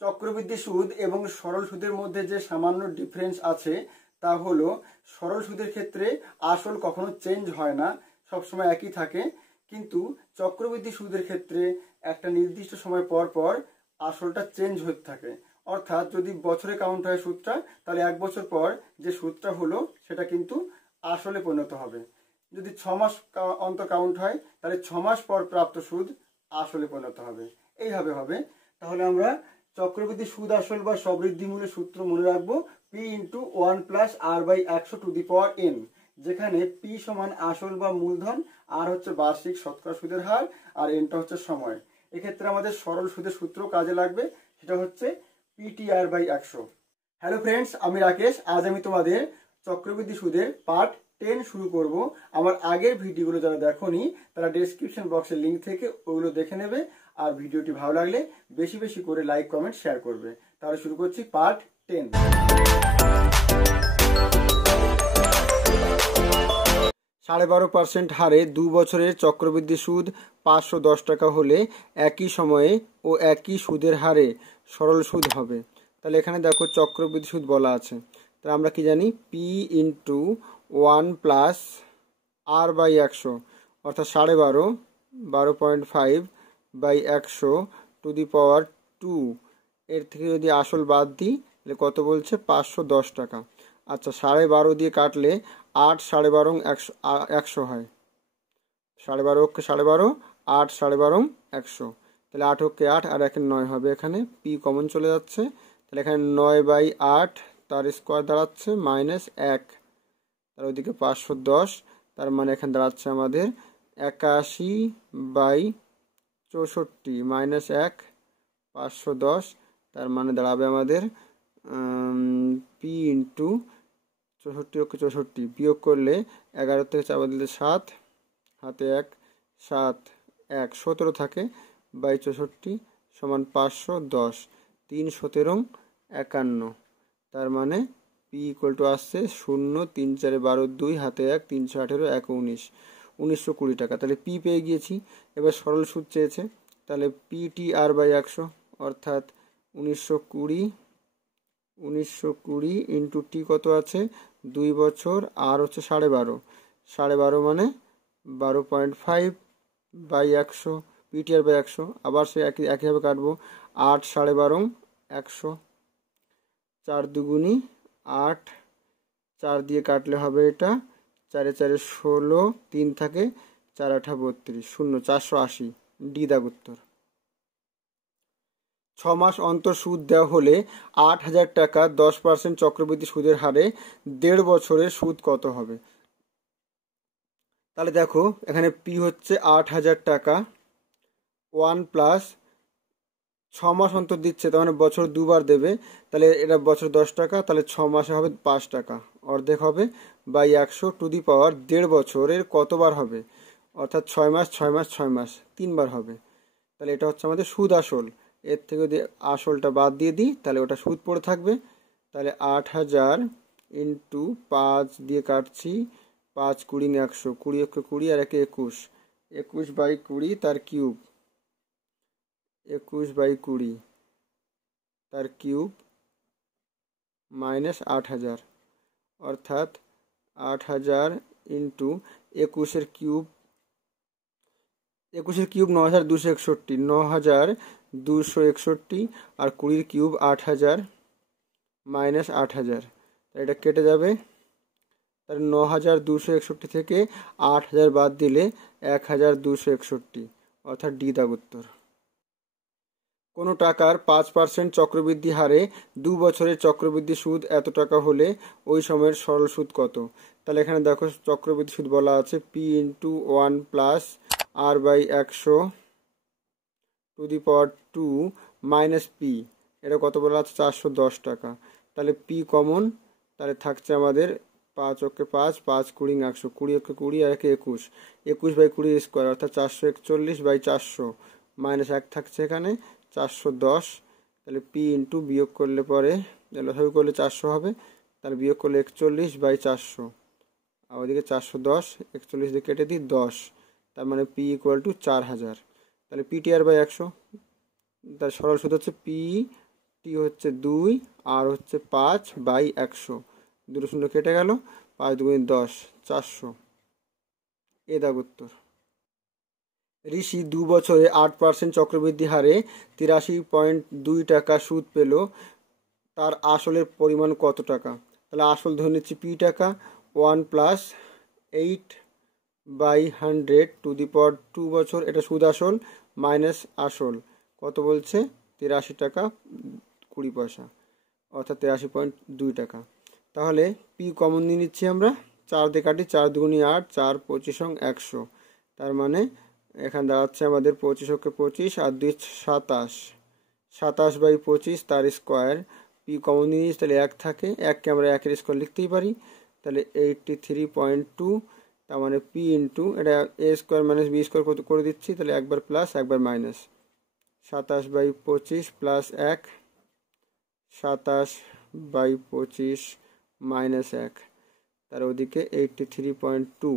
চক্রবৃদ্ধি সুদ এবং সরল সুদের মধ্যে যে সামান্য ডিফারেন্স আছে তা হলো সরল সুদের ক্ষেত্রে আসল কখনো চেঞ্জ হয় না, সবসময় একই থাকে। কিন্তু চক্রবৃদ্ধি সুদের ক্ষেত্রে একটা নির্দিষ্ট সময় পর পর আসলটা চেঞ্জ হতে থাকে। অর্থাৎ যদি বছরে কাউন্ট হয় সুদটা, তাহলে 1 বছর পর যে সুদটা হলো সেটা কিন্তু আসলে পরিণত হবে। যদি 6 মাস অন্তর কাউন্ট হয়, তাহলে 6 মাস পর প্রাপ্ত সুদ আসলে পরিণত হবে। এইভাবে হবে। তাহলে আমরা চক্রবৃদ্ধি সুদ আসল বা সবৃদ্ধিমূলের সূত্র মনে রাখবো, P into 1 plus R by 100 to the power N, যেখানে পি সমান আসল বা মূলধন, আর হচ্ছে বার্ষিক শতকরা সুদের হার, আর এনটা হচ্ছে সময়। এক্ষেত্রে আমাদের সরল সুদের সূত্র কাজে লাগবে, সেটা হচ্ছে পিটিআর বাই 100। হ্যালো ফ্রেন্ডস, আমি রাকেশ। আজ আমি তোমাদের চক্রবৃদ্ধি সুদের পার্ট 10 শুরু করব। আমার আগের ভিডিওগুলো যারা দেখোনি তারা ডেসক্রিপশন বক্সের লিঙ্ক থেকে ওগুলো দেখে নেবে। আর ভিডিওটি ভালো লাগলে বেশি বেশি করে লাইক, কমেন্ট, শেয়ার করবে। তাহলে শুরু করছি পার্ট 10। 12.5% হারে 2 বছরের চক্রবৃদ্ধি সুদ 510 টাকা হলে একই সময়ে ও একই সুদের হারে সরল সুদ হবে। তাহলে এখানে দেখো চক্রবৃদ্ধি সুদ বলা আছে। তাহলে আমরা কি জানি, P into 1 plus R by 100, অর্থাৎ 12.5 বাই 100 টু দি পাওয়ার 2। এর থেকে যদি আসল বাদ দিই তাহলে কত বলছে, 510 টাকা। আচ্ছা, 12.5 দিয়ে কাটলে 8 12.5 100 হয়। 12.5 অক্ষে 12.5, 8 12.5 100। তাহলে 8 অক্ষে 8 আর 1 9 হবে। এখানে পি কমন চলে যাচ্ছে। তাহলে এখানে 9/8 তার স্কোয়ার দাঁড়াচ্ছে -1। তার ওইদিকে 510, তার মানে এখানে দাঁড়াচ্ছে আমাদের 81/64 -1 510। তার মানে দাঁড়াবে আমাদের পি ইন্টু 64 অক্ষে 64, বিয়োগ করলে 11 থেকে 4 বাদ দিলে 7, হাতে 1, 7 1 17 থাকে, বাই 64 সমান 510, 3 17 51। তার মানে পি ইকুয়াল টু আসছে 0 3 4 12 2, হাতে 1, 318 1 19, 1920 টাকা। তাহলে পি পেয়ে গিয়েছি। এবার সরল সুদ চেয়েছে, তাহলে পিটি আর বাই 100, অর্থাৎ 1920 ইন্টু টি কত আছে, 2 বছর, আর হচ্ছে 12.5, 12.5 মানে 12.5 বাই 100, পিটিআর বাই 100। আবার সে একইভাবে কাটবো, 8 12.5 100, 4 দুগুনি 8, 4 দিয়ে কাটলে হবে এটা 4 4 16, 3 থাকে, 4 8 32, 0 480, ডি দাগ উত্তর। 6 মাস অন্তর সুদ দেওয়া হলে 8,000 টাকা 10% চক্রবৃদ্ধি সুদের হারে 1.5 বছরের সুদ কত হবে? তাহলে দেখো এখানে পি হচ্ছে 8,000 টাকা, 1 প্লাস 6 মাস অন্তর দিচ্ছে, তার মানে বছর দুবার দেবে। তাহলে এটা বছর 10 টাকা, তাহলে 6 মাসে হবে 5 টাকা, অর্ধেক হবে, বাই 100 টু দি পাওয়ার 1.5 বছরের কতবার হবে, অর্থাৎ 6 মাস 6 মাস 6 মাস 3 বার হবে। তাহলে এটা হচ্ছে আমাদের সুদ আসল। এর থেকে যদি আসলটা বাদ দিয়ে দিই তাহলে ওটা সুদ পড়ে থাকবে। তাহলে 8,000 ইন্টু 5 দিয়ে কাটছি, 5 20 100, 20 অক্ষে 20 আর 1 21, 21/20 তার কিউব, 21/20 তার কিউব মাইনাস 8,000, অর্থাৎ 8,000 ইন্টু 21-এর কিউব, 21-এর কিউব 9,261, 9,261, আর 20-এর কিউব 8,000 মাইনাস 8,000। এটা কেটে যাবে। তাহলে 9,261 থেকে 8,000 বাদ দিলে 1,261, অর্থাৎ ডি দাগ উত্তর। কোনো টাকার 5% চক্রবৃদ্ধি হারে 2 বছরের চক্রবৃদ্ধি সুদ এত টাকা হলে ওই সময়ের সরল সুদ কত? তাহলে এখানে দেখো চক্রবৃদ্ধি সুদ বলা আছে, P into 1 plus R by 100 to the power 2 minus P, এটা কত বলা আছে, 410 টাকা। তাহলে পি কমন, তাহলে থাকছে আমাদের 5 অক্ষে 5, 5 20 100, 20 অক্ষে 20 আর 1 21, 21/20 স্কোয়ার, অর্থাৎ 441/400, মাইনাস 1 থাকছে এখানে 410। তাহলে পি ইন্টু বিয়োগ করলে পরে লসাগু করলে 400 হবে, তাহলে বিয়োগ করলে 41/400, আর ওইদিকে 410, 41 দিয়ে কেটে দিই 10, তার মানে পি ইকুয়াল টু 4,000। তাহলে পিটিআর বাই 100, তার সরল সুদ হচ্ছে পি টি হচ্ছে 2 আর হচ্ছে 5/100, দুটো শূন্য কেটে গেল, 5 2 10, 400। এ দাগ উত্তর। ঋষি 2 বছরে 8% চক্রবৃদ্ধি হারে 83.2 টাকা সুদ পেল, তার আসলের পরিমাণ কত টাকা? তাহলে আসল ধরে নিচ্ছি পি টাকা, 1 + 8/100 টু দি পাওয়ার 2 বছর, এটা সুদ আসল মাইনাস আসল কত বলছে? 83 টাকা 20 পয়সা, অর্থাৎ 83.2 টাকা। তাহলে পি কমন নিয়ে নিচ্ছি আমরা, 4 দিয়ে কাটি, 4 2 8, 4 25 100, তার মানে এখানে দাঁড়াচ্ছে আমাদের 25 25 আর 2 27, 27/25 তার স্কোয়ার। পি কমন নিয়ে নিচ্ছি, তাহলে 1 থাকে, 1কে আমরা 1-এর স্কোয়ার লিখতেই পারি, তাহলে 83.2, তার মানে পি ইন্টু এটা এ স্কোয়ার মাইনাস বি স্কোয়ার করে দিচ্ছি, তাহলে একবার প্লাস একবার মাইনাস, 27/25 প্লাস 1, 27/25 মাইনাস 1, তার ওদিকে 83.2,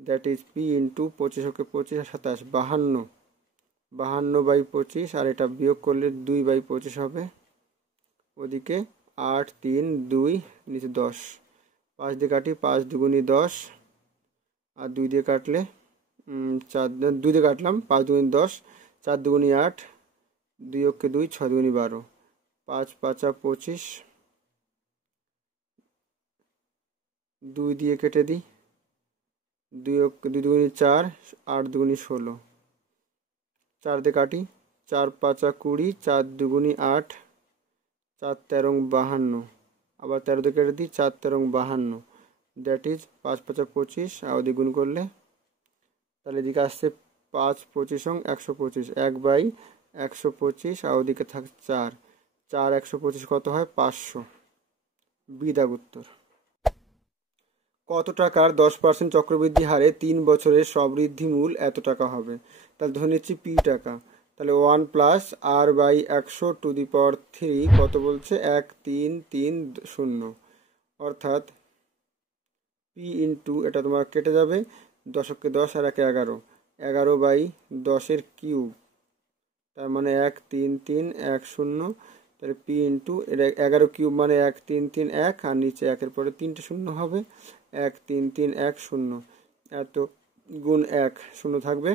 দ্যাট ইজ পি ইন্টু 25 25 আর 27 52, 52/25, আর এটা বিয়োগ করলে 2/25 হবে, ওদিকে 8 3 2 নিচে 10, 5 দিয়ে কাটি, 5 2 10 আর 2 দিয়ে কাটলে 4, 2 দিয়ে কাটলাম, 5 2 10, 4 2 8, 2 2 6 2 12, 5 5 25, 2 দিয়ে কেটে দিই, 2 2 4, 8 2 16, 4 দিয়ে কাটি, 4 5 20, 4 2 8, 4 13 52, আবার 13 দিয়ে কেটে দিই, 4 13 52, দ্যাট ইজ 5 5 25, আর ওদিকে গুণ করলে তাহলে এদিকে আসছে 5 25 125, 1/125, আর ওদিকে থাকে 4 4 125 কত হয়? 500। বি দাগ উত্তর। কত টাকার 10% চক্রবৃদ্ধি হারে 3 বছরের সবৃদ্ধি মূল এত টাকা হবে? তাহলে ধরে নিচ্ছি পি টাকা, তাহলে 1 + r/100 টু দি পাওয়ার 3 কত বলছে? 1330, অর্থাৎ পি ইন্টু এটা তোমার কেটে যাবে, 10 10 আর 1 11, 11/10 কিউব, তার মানে 1330, তাহলে পি ইন্টু এটা 11 কিউব মানে 1331, আর নিচে 1-এর পরে 3টে শূন্য হবে, 13310, এত গুণ 1 শূন্য থাকবে,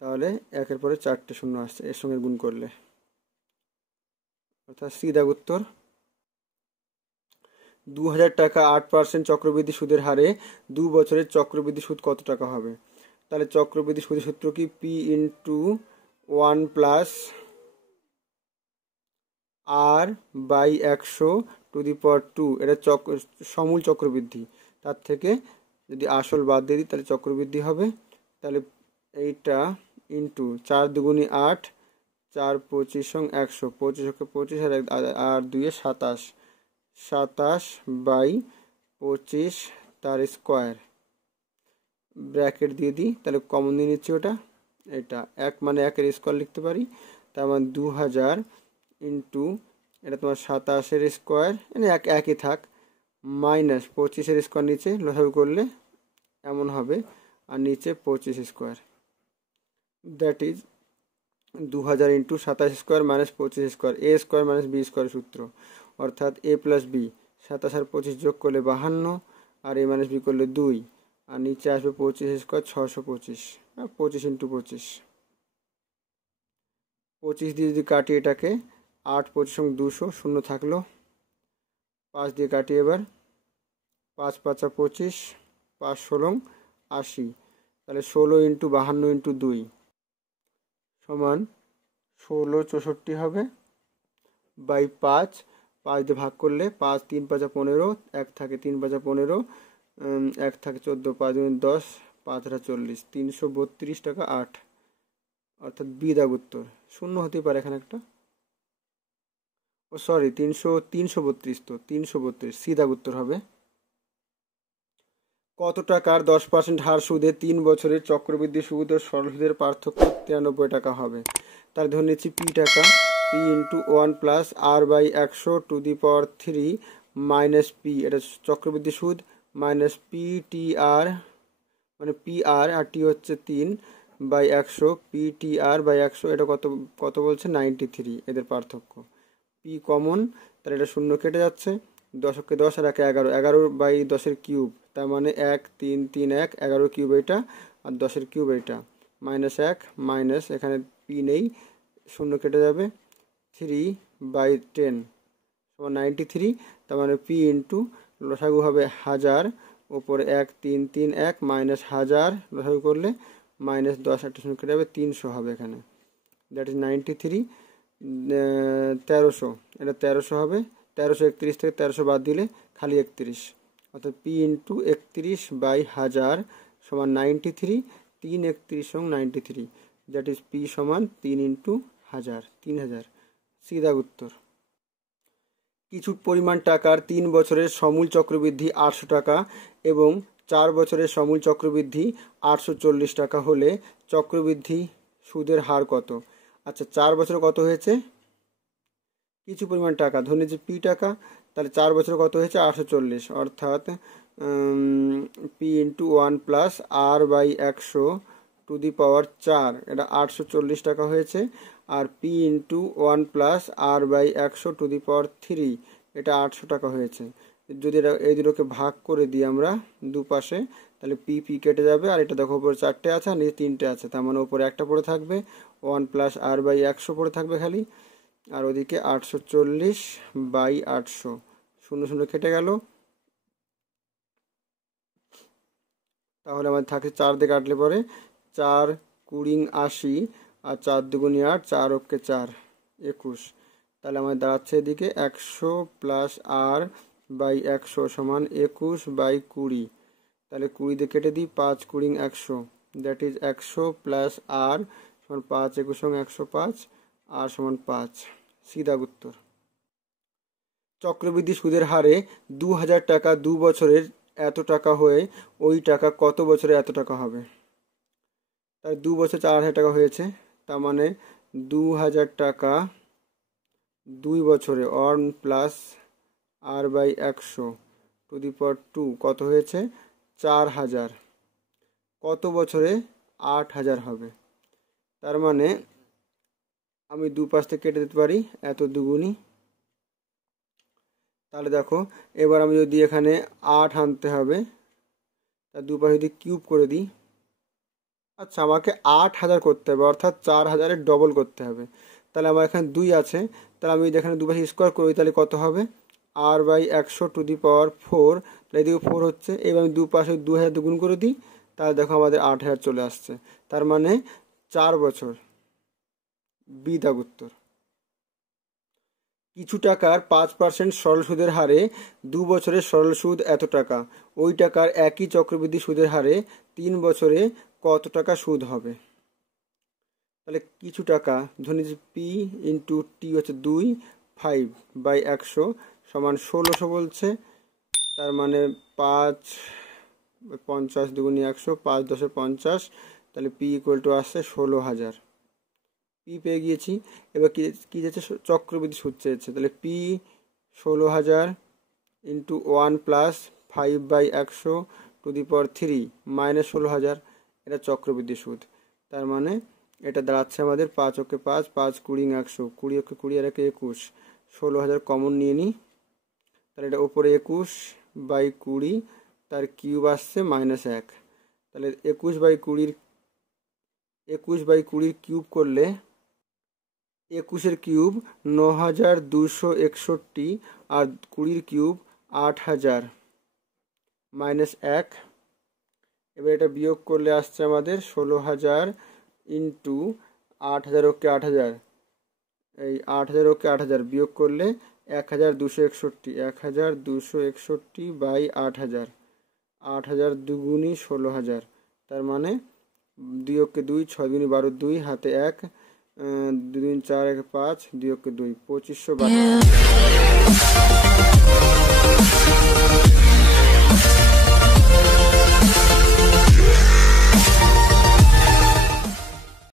তাহলে 1-এর পরে 4টে শূন্য আসছে এর সঙ্গে গুণ করলে, অর্থাৎ সি দাগ উত্তর। 2000 টাকা 8% চক্রবৃদ্ধি সুদের হারে 2 বছরের চক্রবৃদ্ধি সুদ কত টাকা হবে? তাহলে চক্রবৃদ্ধি সুদের সূত্র কি? P into 1 + r/100 to the power 2, এটা সমূল চক্রবৃদ্ধি, তার থেকে যদি আসল বাদ দিয়ে দিই তাহলে চক্রবৃদ্ধি হবে, তাহলে এইটা ইন্টু 4 2 8, 4 25 100, 25 25 আর 2 27, 27/25 তার স্কোয়ার, ব্র্যাকেট দিয়ে দিই, তাহলে কমন দিয়ে নিচ্ছি ওটা, এটা 1 মানে 1-এর স্কোয়ার লিখতে পারি, তার মানে 2000 ইন্টু এটা তোমার 27-এর স্কোয়ার, মানে একই থাক, মাইনাস 25-এর স্কোয়ার, নিচে লসাগু করলে এমন হবে, আর নিচে 25 square, that is 2000 into 27 square minus 25 square, A square minus B square সূত্র, অর্থাৎ a + b, 27 আর 25 যোগ করলে 52, আর a - b করলে 2, আর নিচে আসবে 25 স্কোয়ার 625, 25 ইন্টু 25, 25 দিয়ে যদি কাটি এটাকে, 8 25 200, শূন্য থাকলো, 5 দিয়ে কাটি এবার, 5 5 25, 5 16 80, তাহলে 16 ইন্টু 52 ইন্টু 2 সমান 16 64 হবে, বাই 5, 5 দিয়ে ভাগ করলে 5 3 5 15, 1 থাকে 3 5 15, 1 থাকে 14, 5 10, 5 40, 332 টাকা 8, অর্থাৎ বি দাগ উত্তর। শূন্য হতেই পারে এখানে একটা, ও সরি 332, তো 332, সি দাগ উত্তর হবে। কত টাকার 10% হার সুদে 3 বছরের চক্রবৃদ্ধি সুদ ও সরল সুদের পার্থক্য 93 টাকা হবে? তাহলে ধরে নিচ্ছি পি টাকা, P into 1 + r/100 to the power 3 minus P, এটা চক্রবৃদ্ধি সুদ, মাইনাস পি টি আর, মানে পি আর টি হচ্ছে 3, বাই 100, PTR বাই 100, এটা কত কত বলছে 93, এদের পার্থক্য। পি কমন, তাহলে এটা শূন্য কেটে যাচ্ছে, 10কে 10 আর 1 11, 11 বাই 10 কিউব, তার মানে 1 3 3 1, 11 কিউব এটা আর 10 কিউব এটা, -1 মাইনাস এখানে পি নেই, শূন্য কেটে যাবে, 3/10 সমান 93, তার মানে পি ইন্টু লসাগু হবে 1000, ওপরে 1 3 3 1 মাইনাস 1000, লসাগু করলে -10, একটা শূন্য কেটে যাবে, 300 হবে এখানে, দ্যাট ইজ 93, 1300, এটা 1300 হবে, 1331 থেকে 1300 বাদ দিলে খালি 31, অর্থাৎ পি ইন্টু 31/1000 সমান 93, 3 31 সমান 93, দ্যাট ইজ পি সমান 3 ইন্টু 1000, 3000, সিধা উত্তর। কিছু পরিমাণ টাকার 3 বছরের সমূল চক্রবৃদ্ধি 800 টাকা এবং 4 বছরের সমূল চক্রবৃদ্ধি 840 টাকা হলে চক্রবৃদ্ধি সুদের হার কত? আচ্ছা, 4 বছরে কত হয়েছে? কিছু পরিমাণ টাকা, ধরে নিচ্ছি পি টাকা, তাহলে 4 বছরে কত হয়েছে? 840, অর্থাৎ P into 1 plus R by 100 to the power 4, এটা 840 টাকা হয়েছে। আর P into 1 plus R by 100 to the power 3, এটা 800 টাকা হয়েছে। যদি এটা এই দুটোকে ভাগ করে দিই আমরা দুপাশে, তাহলে পি পি কেটে যাবে, আর এটা দেখো উপরে 4টে আছে আর নিচে 3টে আছে, তার মানে উপরে একটা পড়ে থাকবে, 1 প্লাস আর বাই 100 পড়ে থাকবে খালি, আর ওদিকে 840/800, 0 0 কেটে গেল, তাহলে আমাদের থাকে 4 দিয়ে কাটলে পরে 4 20 80, আর 4 2 8, 4 ওকে 4 21, তাহলে আমাদের দাঁড়াচ্ছে এদিকে 100 প্লাস আর বাই 100 সমান 21/20, তাহলে 20 দিয়ে কেটে দিই, 5 20 100, দ্যাট ইজ 100 প্লাস আর সমান 5 21 105, আর সমান 5, সিধা উত্তর। চক্রবৃদ্ধি সুদের হারে 2000 টাকা 2 বছরের এত টাকা হয়ে ওই টাকা কত বছরে এত টাকা হবে? তার 2 বছর 4000 টাকা হয়েছে, তার মানে 2000 টাকা 2 বছরে 1 plus R by 100 to the power 2 কত হয়েছে? 4000, কত বছরে? 8000 হবে। তার মানে আমি দুপাশ থেকে কেটে দিতে পারি, এত দুগুনি, তাহলে দেখো এবার আমি যদি এখানে 8 আনতে হবে, তার দুপাশে যদি কিউব করে দিই, আচ্ছা আমাকে 8000 করতে হবে, অর্থাৎ 4000-এর ডবল করতে হবে, তাহলে আমার এখানে 2 আছে, তাহলে আমি এখানে দুপাশে স্কোয়ার করি, তাহলে কত হবে? আর বাই 100 টু দি পাওয়ার 4, তাহলে এদিকে 4 হচ্ছে, এবার আমি দুপাশে 2000 গুণ করে দিই, তাহলে দেখো আমাদের 8000 চলে আসছে, তার মানে 4 বছর, বিদা উত্তর। কিছু টাকার 5% সরল সুদের হারে 2 বছরের সরল সুদ এত টাকা, ওই টাকার একই চক্রবৃদ্ধি সুদের হারে 3 বছরে কত টাকা সুদ হবে? তাহলে কিছু টাকা, ধরে পি ইন্টু টি হচ্ছে 2, 5/100 সমান 1600 বলছে, তার মানে 5 50 2 100, 5 10 50, তাহলে পি ইকুয়াল টু আসছে 16000, পি পেয়ে গিয়েছি। এবার কী যাচ্ছে? চক্রবৃদ্ধি সুদ চেয়েছে, তাহলে P 16000 into 1 plus 5/100 two the power 3 minus 16000, এটা চক্রবৃদ্ধি সুদ, তার মানে এটা দাঁড়াচ্ছে আমাদের 5 ওকে 5, 5 20 100, 20 ওকে 20 আর 21, 16000 কমন নিয়ে নিই, তাহলে এটা ওপরে 21/20, তার কিউব আসছে -1, তাহলে 21/20 কিউব করলে 21-এর কিউব 9261, আর 20-এর কিউব 8000 -1, এবার এটা বিয়োগ করলে আসছে আমাদের 16000 ইন্টু 8000 ওকে 8000, এই 8000 ওকে 8000 বিয়োগ করলে 1261, 1261/8000, 8000 2 16000, তার মানে 2 ওকে 2, 6 2 12, 2 হাতে 1, 2 2 4 1 5, 2 ওকে 2, 2500।